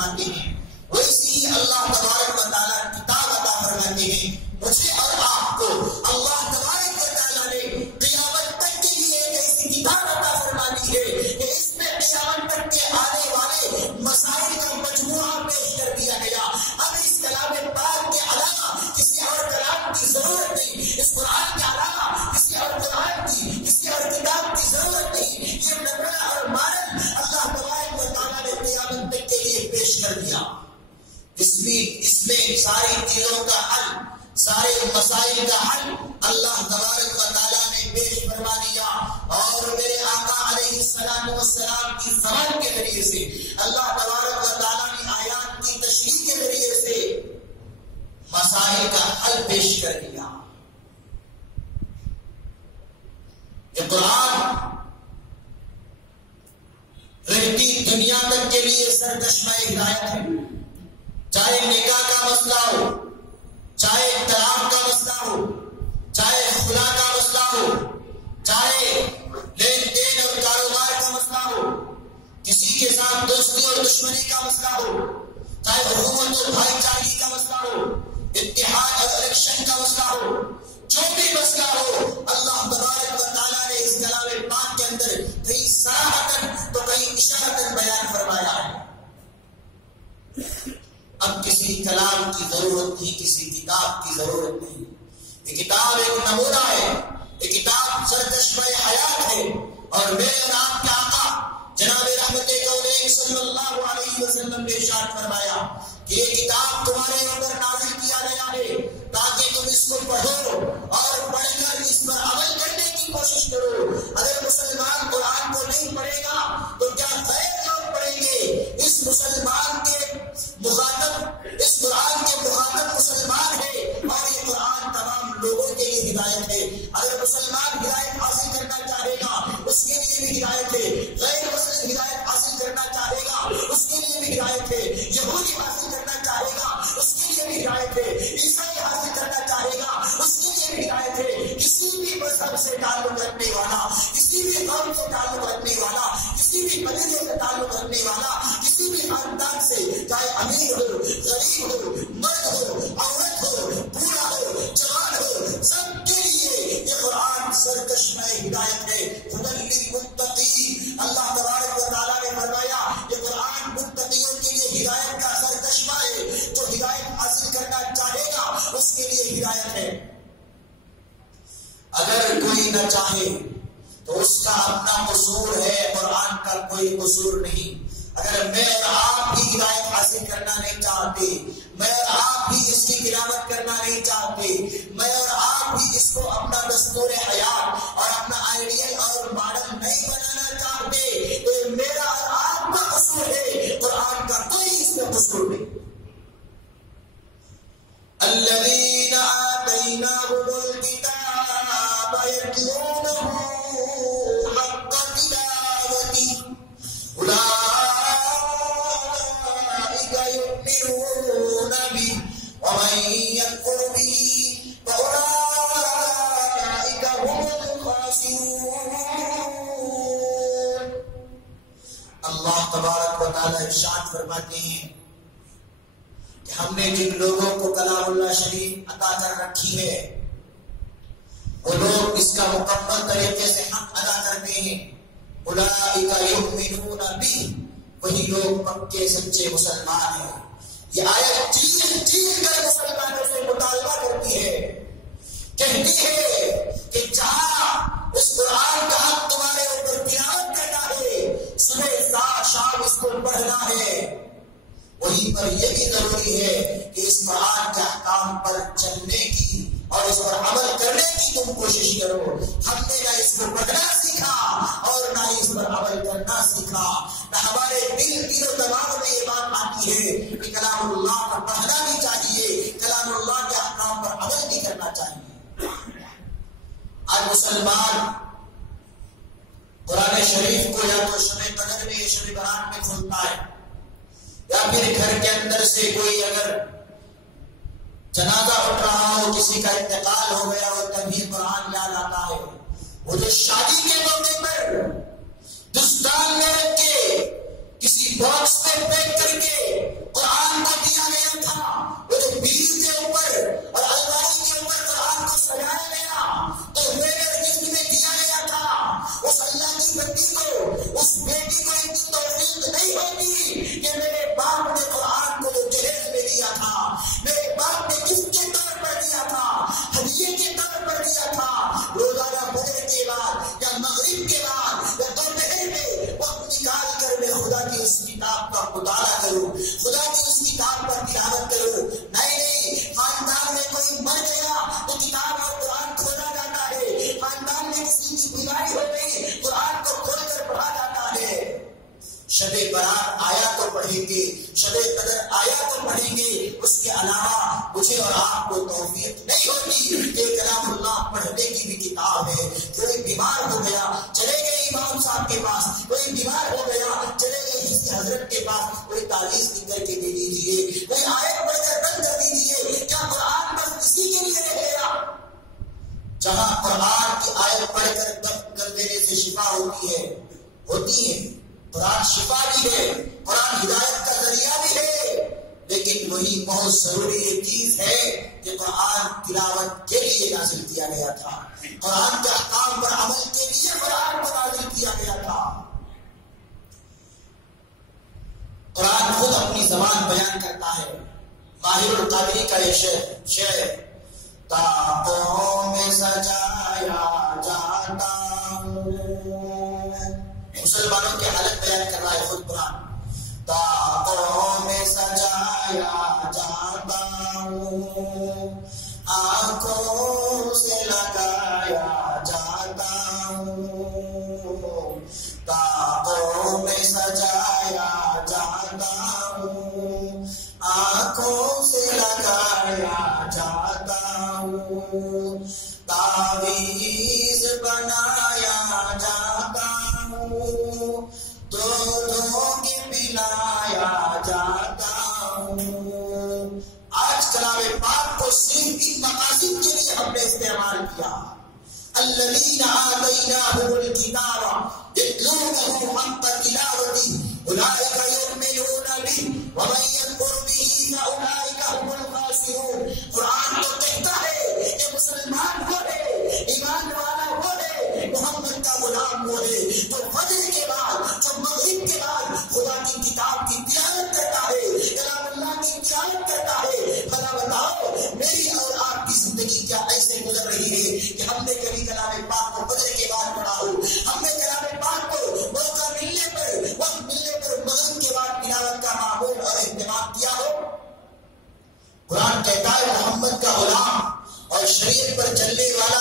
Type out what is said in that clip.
فرماتے ہیں ویسی اللہ تبارک و تعالیٰ کتاب عطا فرماتے ہیں مجھے اور آپ کو اللہ تبارک و تعالیٰ نے قیامت تک کے لیے ایک ایسی کتاب عطا فرماتی ہے کہ اس میں قیامت تک کے آنے والے مسائل کا مجموعہ پیش کر دیا گیا. اب اس کلام پاک کے علاوہ کسی اور کلام کی ضرورت نہیں, اس قرآن کے علاوہ کسی اور قرآن کی کسی اور کتاب کی ضرورت نہیں. یہ نقل اور مانن اللہ تبارک و تعالیٰ نے قیامت تک کے لیے پیش کر دیا. اس میں ساری چیزوں کا حل, سارے مسائل کا حل اللہ تبارک و تعالیٰ نے پیش فرما دیا. اور میرے آقا علیہ السلام والسلام کی زبان کے ذریعے سے اللہ تبارک و تعالیٰ نے آیات کی تشریح کے ذریعے سے مسائل کا حل پیش کر دیا. یہ قرآن رہتی دنیا تک کے لیے سرچشمہ ہدایت ہے. چاہے نکاح کا مسئلہ ہو, چاہے طلاق کا مسئلہ ہو, چاہے خلا کا مسئلہ ہو, چاہے لین دین اور کاروبار کا مسئلہ ہو, کسی کے ساتھ دوستی اور دشمنی کا مسئلہ ہو, چاہے حکومت اور بھائی چارگی کا مسئلہ ہو, اتحاد اور الیکشن کا مسئلہ ہو, جو بھی مسئلہ ہو اللہ تبارک و تعالیٰ نے اس کلام پاک کے اندر کہیں صراحتاً تو کہیں اشارتاً بیان فرمایا ہے. اب کسی کلام کی ضرورت نہیں, کسی کتاب کی ضرورت نہیں. یہ کتاب ایک نمونہ ہے, یہ کتاب سرچشمہ حیات ہے. اور میرے اور آپ کے آقا جناب رحمت کونین صلی اللہ علیہ وسلم نے ارشاد فرمایا کہ یہ کتاب تمہارے اوپر نازل کیا گیا ہے تاکہ تم اس کو پڑھو اور پڑھ کر اس پر عمل کرنے کی کوشش کرو. اگر مسلمان قرآن کو نہیں پڑھے گا تو کیا غیر لوگ پڑھیں گے؟ اس مسلمان کے مخاطب, اس قرآن کے مخاطب مسلمان ہے اور یہ قرآن تمام لوگوں کے لیے ہدایت ہے. اگر مسلمان ہدایت حاصل کرنا چاہے گا اس کے لیے بھی ہدایت ہے, غیر مسلم ہدایت حاصل کرنا چاہے گا اس کے لیے بھی ہدایت ہے, یہودی حاصل کرنا چاہے گا اس کے لیے بھی ہدایت ہے, عیسائی حاصل کرنا چاہے گا اس کے لیے بھی ہدایت ہے. کسی بھی مذہب سے تعلق رکھنے والا, کسی بھی قوم سے تعلق رکھنے والا, کسی بھی قبیلے سے تعلق رکھنے والا, کسی بھی خاندان سے, چاہے امیر ہو, غریب ہو, مرد ہو, عورت ہو, بوڑھا ہو, جوان ہو, سب کے لیے یہ قرآن سرچشمہ ہدایت ہے. ہدی للمتقین, اللہ تبارک و تعالیٰ نے فرمایا یہ قرآن متقیوں کے لیے ہدایت کا سرچشمہ ہے. جو ہدایت حاصل کرنا چاہے گا اس کے لیے ہدایت ہے. اگر کوئی نہ چاہے تو اس کا اپنا قصور ہے, قرآن کا کوئی قصور نہیں. اگر میں اور آپ بھی ہدایت حاصل کرنا نہیں چاہتے, میں اور آپ بھی اس کی تلاوت کرنا نہیں چاہتے, میں اور آپ بھی اس کو اپنا دستور حیات اور اپنا آئیڈیل اور ماڈل نہیں بنانا چاہتے, تو میرا اور آپ کا قصور ہے, قرآن کا کوئی اس میں قصور نہیں. الذین آتیناہم الکتاب یتلونہ حق تلاوتہ اولئک یؤمنون بہ ومن یکفر بہ فاولئک هم الخاسرون. اللہ تبارک و تعالی ارشاد فرماتے ہیں کہ ہم نے جن لوگوں کو کلام اللہ شریف عطا کر رکھی ہے وہ لوگ اس کا مکمل طریقے سے حق ادا کرتے ہیں. اولئک یؤمنون بہ, وہی لوگ پکے سچے مسلمان ہیں. یہ آیت چیخ کر مسلمانوں سے مطالبہ کرتی ہے, کہتی ہے کہ جہاں اس قرآن کا حق تمہارے اوپر تلاوت کرنا ہے, صبح شام اس کو پڑھنا ہے, وہیں پر یہ بھی ضروری ہے کہ اس قرآن کے احکام پر چلنے کی اور اس پر عمل کرنے کی تم کوشش کرو. ہم نے نہ اس کو پڑھنا سیکھا اور نہ اس پر عمل کرنا سیکھا, نہ ہمارے دل و دماغ میں یہ بات آتی ہے کہ کلام اللہ پر پڑھنا بھی چاہیے, کلام اللہ کے احکام پر عمل بھی کرنا چاہیے. آج مسلمان قرآن شریف کو یا تو شب قدر میں, شب برات میں کھولتا ہے, یا پھر گھر کے اندر سے کوئی اگر جنازہ اٹھ رہا ہو, کسی کا انتقال ہو گیا ہو, تبھی قرآن یاد آتا ہے. وہ جو شادی کے موقع پر دستان میں رکھ کے کسی باکس میں پیک کر کے شب برات آیا تو پڑھیں گے، شب قدر آیا تو پڑھیں گے، اس کے علاوہ مجھے اور آپ کو توفیق نہیں ہوتی کہ کلام اللہ پڑھنے کی بھی کتاب ہے۔ کوئی بیمار ہو گیا چلے گئے امام صاحب کے پاس، کوئی بیمار ہو گیا چلے گئے اس کے حضرت کے پاس، کوئی تعویذ لکھ کر کے دے دیجیے، کوئی آیت پڑھ کر بند کر دیجیے۔ کیا قرآن بس اسی کے لیے رہ گیا؟ جہاں قرآن کی آیت پڑھ کر دفن کر دینے سے شفا ہوتی ہے قرآن شفا بھی ہے، قرآن ہدایت کا ذریعہ بھی ہے، لیکن وہی بہت ضروری یہ چیز ہے کہ قرآن تلاوت کے لیے نازل کیا گیا تھا، قرآن کے احکام پر عمل کے لیے قرآن کو نازل کیا گیا تھا۔ قرآن خود اپنی زبان بیان کرتا ہے۔ ماہر القادری کا یہ شعر تاقوں میں سجایا جاتا ہوں، مسلمانوں کی حالت بیان کر رہا ہے خود قرآن۔ تاقوں میں سجایا جاتا ہوں، آنکھوں سے لگایا جاتا ہوں، تاقوں میں سجایا جاتا ہوں، آنکھوں سے لگایا جاتا ہوں، تعویذ بنایا جاتا ہوں، دودھوں کے پلایا جاتا ہوں۔ آج کلام پاک کو صرف ان مقاصد کے لیے ہم نے استعمال کیا۔ الذین آتیناہم الکتاب یتلونہ حق تلاوتہ اولئک یؤمنون بہ ومن یکفر بہ فاولئک هم الخاسرون۔ قرآن تو کہتا ہے کہ مسلمان وہ ہے، ایمان والا وہ ہے، محمد کا غلام وہ ہے جو فجر کے بعد، جو مغرب کے بعد خدا کی کتاب کی تلاوت کرتا ہے، کلام اللہ کی تلاوت کرتا ہے۔ بھلا بتاؤ میری اور آپ کی زندگی کیا ایسے گزر رہی ہے کہ ہم نے کبھی کلام پاک کو فجر کے بعد پڑھا ہو، ہم نے کلام پاک کو موقع ملنے پر، وقت ملنے پر مغرب کے بعد تلاوت کا معمول اور اہتمام کیا ہو؟ قرآن کہتا ہے محمد کا غلام اور شریعت پر چلنے والا